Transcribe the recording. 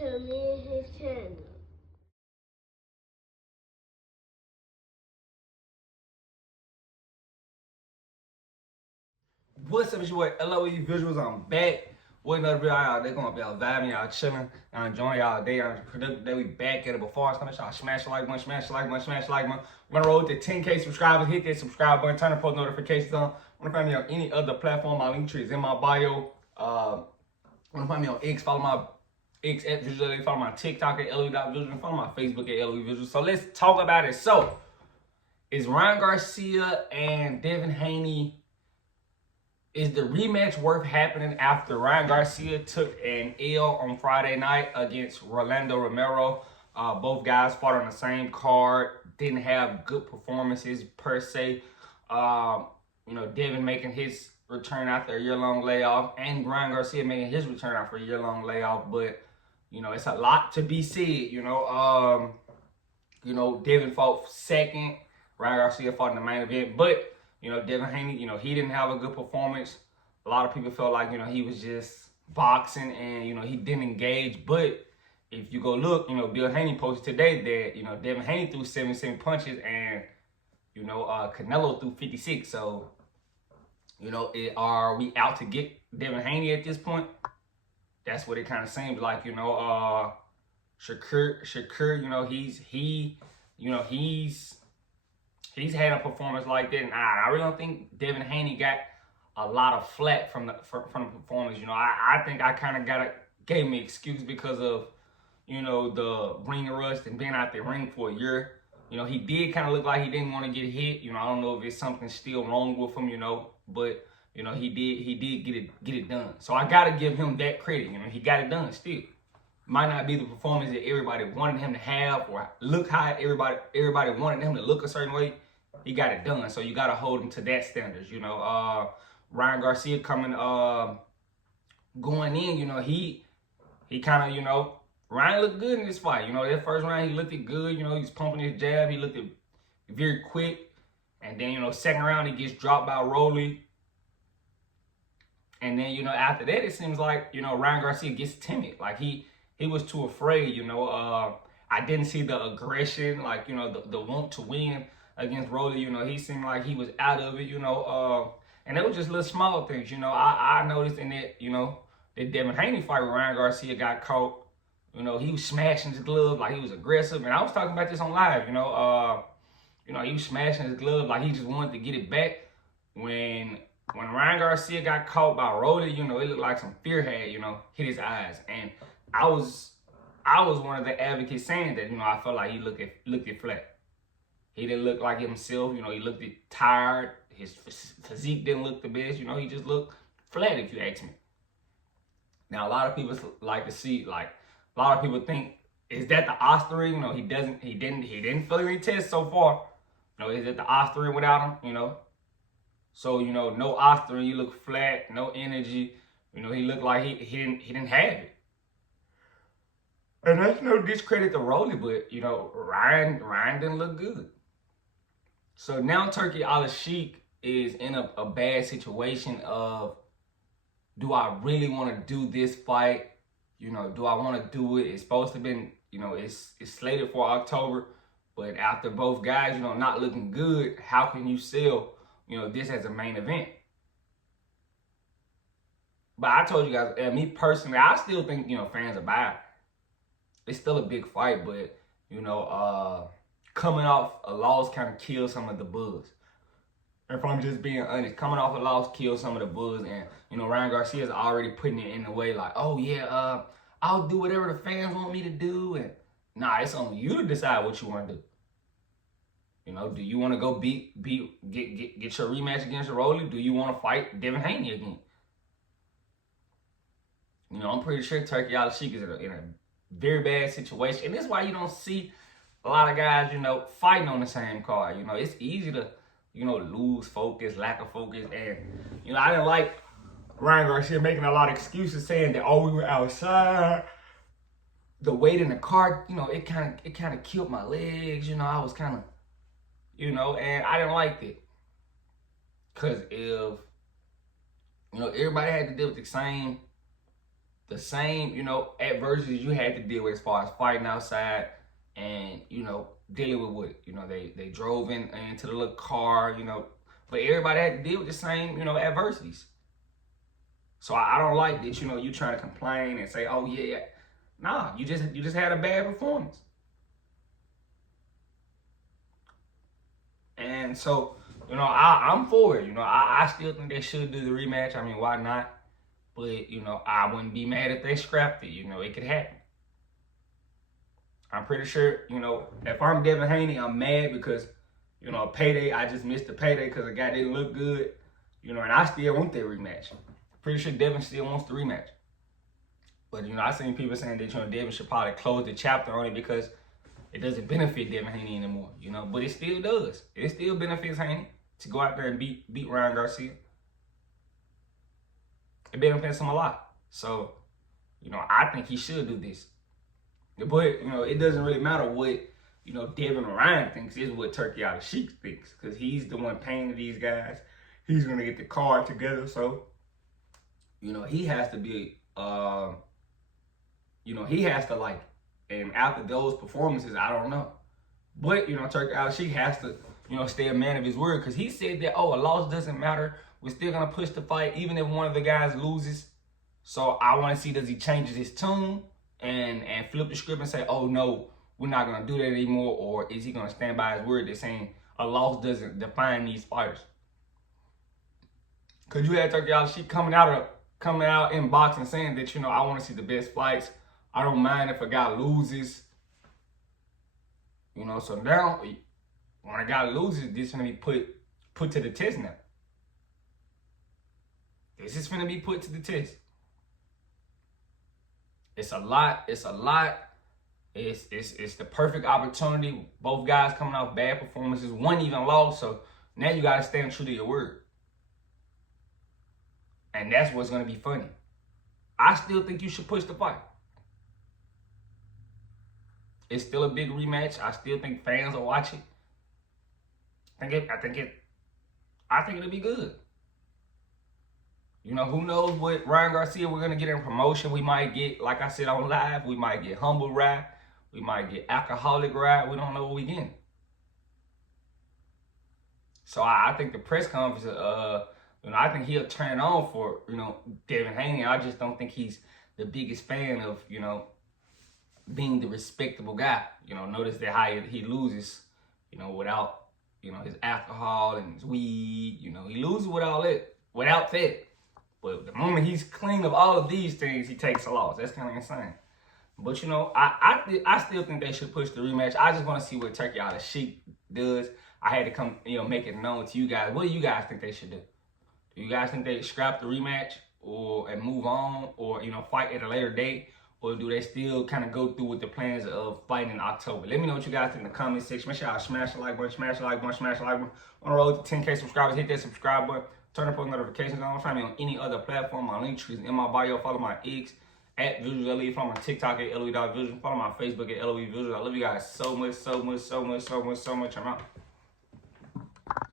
to me and his channel. What's up, it's your boy LOE Visuals. I'm back with another video. Y'all, they gonna be out vibing, y'all chilling, y'all enjoying y'all day, y'all productive day. We back at it. Before I start, y'all smash the like button, smash the like button, smash the like button. We're gonna roll to 10K subscribers. Hit that subscribe button, turn the post notifications on. Wanna find me on any other platform? My link tree is in my bio. Wanna find me on X? Follow my X at Visuals. Follow my TikTok at LOE.Visuals and follow my Facebook at LOE Visuals. So let's talk about it. So, is Ryan Garcia and Devin Haney? Is the rematch worth happening after Ryan Garcia took an L on Friday night against Rolando Romero? Both guys fought on the same card, didn't have good performances per se. Devin making his return after a year-long layoff, and Ryan Garcia making his return after a year-long layoff. But it's a lot to be said. Devin fought second, Ryan Garcia fought in the main event, but Devin Haney, he didn't have a good performance. A lot of people felt like, he was just boxing and, he didn't engage. But if you go look, Bill Haney posted today that, Devin Haney threw 77 punches and, Canelo threw 56. So, are we out to get Devin Haney at this point? That's what it kind of seems like, Shakur, he's had a performance like that, and I really don't think Devin Haney got a lot of flack from the performance. I think I kind of gave me excuse because of the ring rust and being out the ring for a year. He did kind of look like he didn't want to get hit. I don't know if it's something still wrong with him. But he did get it done. So I gotta give him that credit. He got it done still. Might not be the performance that everybody wanted him to have or look how everybody wanted him to look a certain way. He got it done. So you got to hold him to that standards. Ryan Garcia coming, going in, he kind of, Ryan looked good in this fight. That first round, he looked good. He was pumping his jab. He looked very quick. And then, second round, he gets dropped by Rolly. And then, after that, it seems like, Ryan Garcia gets timid. Like, he was too afraid, I didn't see the aggression, like, the want to win against Rolly. He seemed like he was out of it, and it was just little small things, I noticed in that, the Devin Haney fight where Ryan Garcia got caught, he was smashing his glove like he was aggressive, and I was talking about this on live, he was smashing his glove like he just wanted to get it back. When Ryan Garcia got caught by Rolly, it looked like some fear had, hit his eyes, and I was one of the advocates saying that, I felt like he looked at flat. He didn't look like himself, he looked tired. His physique didn't look the best, he just looked flat, if you ask me. Now, a lot of people like to see, a lot of people think, is that the Austrian? He didn't feel any test so far. Is it the Austrian without him? So, no Austrian, you look flat, no energy. He looked like he didn't have it. And that's no discredit to Rolly, but, Ryan didn't look good. So now Turki Al-Sheikh is in a bad situation of, do I really want to do this fight? Do I want to do it? It's supposed to have been, it's slated for October. But after both guys, not looking good, how can you sell, this as a main event? But I told you guys, me personally, I still think, fans are bad. It's still a big fight, but, coming off a loss kind of kills some of the buzz. If I'm just being honest, coming off a loss kills some of the buzz. And, Ryan Garcia is already putting it in the way like, oh, yeah, I'll do whatever the fans want me to do. And nah, it's on you to decide what you want to do. Do you want to go get your rematch against Rolly? Do you want to fight Devin Haney again? I'm pretty sure Turki Al-Sheikh is in a very bad situation. And that's why you don't see a lot of guys, fighting on the same card. It's easy to, lose focus, lack of focus. And, I didn't like Ryan Garcia making a lot of excuses saying that, oh, we were outside. The weight in the cart, it kind of killed my legs. I was kind of, and I didn't like it. Because if, everybody had to deal with the same the same, you know, adversities you had to deal with as far as fighting outside and, you know, dealing with what, you know, they drove into the little car, you know, but everybody had to deal with the same, you know, adversities. So I don't like that, you know, you trying to complain and say, oh yeah. Nah, you just had a bad performance. And so, you know, I'm for it. You know, I still think they should do the rematch. I mean, why not? But, you know, I wouldn't be mad if they scrapped it. You know, it could happen. I'm pretty sure, you know, if I'm Devin Haney, I'm mad because, you know, a payday, I just missed the payday because the guy didn't look good. You know, and I still want that rematch. Pretty sure Devin still wants the rematch. But, you know, I seen people saying that, you know, Devin should probably close the chapter on it because it doesn't benefit Devin Haney anymore, you know. But it still does. It still benefits Haney to go out there and beat Ryan Garcia. It benefits him a lot. So, you know, I think he should do this. But, you know, it doesn't really matter what, you know, Devin or Ryan thinks. It's what Turkey Out of Sheik thinks. Because he's the one paying these guys. He's going to get the card together. So, you know, he has to be, you know, he has to like it. And after those performances, I don't know. But, you know, Turkey Out of Sheik has to, you know, stay a man of his word. Because he said that, oh, a loss doesn't matter. We're still going to push the fight even if one of the guys loses. So I want to see, does he change his tune and flip the script and say, oh, no, we're not going to do that anymore? Or is he going to stand by his word that's saying a loss doesn't define these fighters? Because you had Turkey Out of Sheik coming out in boxing saying that, you know, I want to see the best fights. I don't mind if a guy loses. You know, so now when a guy loses, this is going to be put to the test now. This is going to be put to the test. It's a lot. It's the perfect opportunity. Both guys coming off bad performances. One even lost. So now you got to stand true to your word. And that's what's going to be funny. I still think you should push the fight. It's still a big rematch. I still think fans will watch it. I think it'll be good. You know, who knows what Ryan Garcia we're going to get in promotion. We might get, like I said on live, we might get Humble Rye. We might get Alcoholic Rye. We don't know what we getting. So I think the press conference, you know, I think he'll turn it on for, you know, Devin Haney. I just don't think he's the biggest fan of, you know, being the respectable guy. You know, notice that how he loses, you know, without, you know, his alcohol and his weed. You know, he loses without that. But the moment he's clean of all of these things, he takes a loss. That's kind of insane. But, you know, I still think they should push the rematch. I just want to see what Turkey Out of Sheik does. I had to come, you know, make it known to you guys. What do you guys think they should do? Do you guys think they scrap the rematch and move on, or, you know, fight at a later date? Or do they still kind of go through with the plans of fighting in October? Let me know what you guys think in the comment section. Make sure y'all smash the like button, smash the like button, smash the like button. On the road to 10K subscribers, hit that subscribe button. Turn on post notifications on. Find me on any other platform. My link tree is in my bio. Follow my X at VisualsLE. Follow my TikTok at LOE.Visuals. Follow my Facebook at LOE Visuals. I love you guys so much. I'm out.